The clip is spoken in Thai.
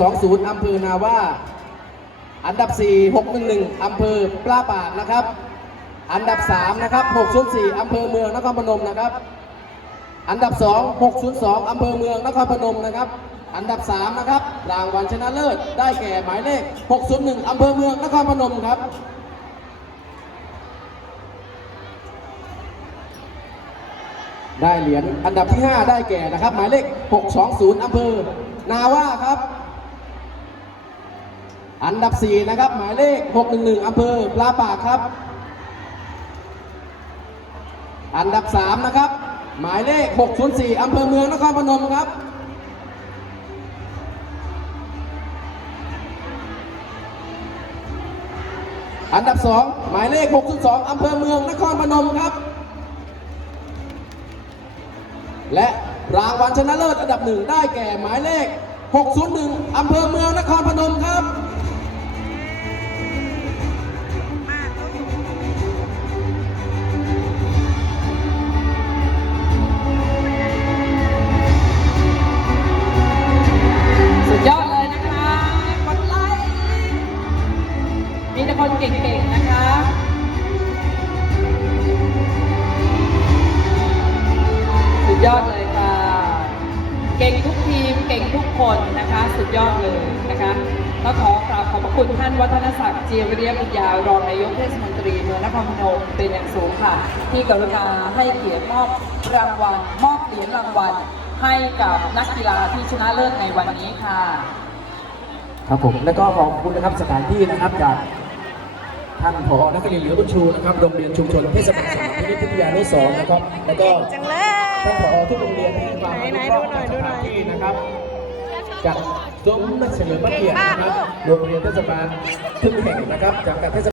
620 อำเภอนาว่า อันดับ 4 611 อำเภอปลาปากนะครับ อันดับ 3 นะครับ 604 อำเภอเมืองนครพนมนะครับ อันดับ 2 602 อำเภอเมืองนครพนมนะครับ อันดับ 3 นะครับ รางวัลชนะเลิศ ได้แก่หมายเลข 601 อำเภอเมืองนครพนมครับได้เหรียญอันดับที่ 5 ได้แก่นะครับ หมายเลข 620 อำเภอ นาว่าครับ อันดับ 4 นะครับ หมายเลข 611อำเภอปลาปากครับ อันดับ 3 นะครับ หมายเลข 604อำเภอเมืองนครพนมครับ อันดับ 2 หมายเลข 602อำเภอเมืองนครพนมครับ และรางวัลชนะเลิศอันดับหนึ่งได้แก่หมายเลข 601 อำเภอเมืองนครพนมครับ มีแต่คนเก่งๆนะคะสุดยอดเลยค่ะ เก่งทุกทีมเก่งทุกคนนะคะ สุดยอดเลยนะคะแล้วขอกราบขอบพระคุณท่านวัฒนศักดิ์เจียวิริยปัญญารองนายกเทศมนตรีเมืองนครพนมเป็นอย่างสูงค่ะ ที่กรุณาให้เกียรติมอบรางวัลมอบเหรียญรางวัลให้กับนักกีฬาที่ชนะเลิศในวันนี้ค่ะ ครับผม และก็ขอบคุณนะครับสถานที่นะครับจาก ท่านผอนักเรียนเหลือบุญชูนะครับโรงเรียนชุมชนเทศบาลสามพินิจพิทยานุสรณ์นะครับ แล้วก็จังเลยท่านผอทุกโรงเรียนที่ให้ความอนุเราะห์จากสถานที่นะครับจากซุ้มเฉลิมพระเกียรตินะครับโรงเรียนเทศบาลทุกแห่งนะครับจากการเทศ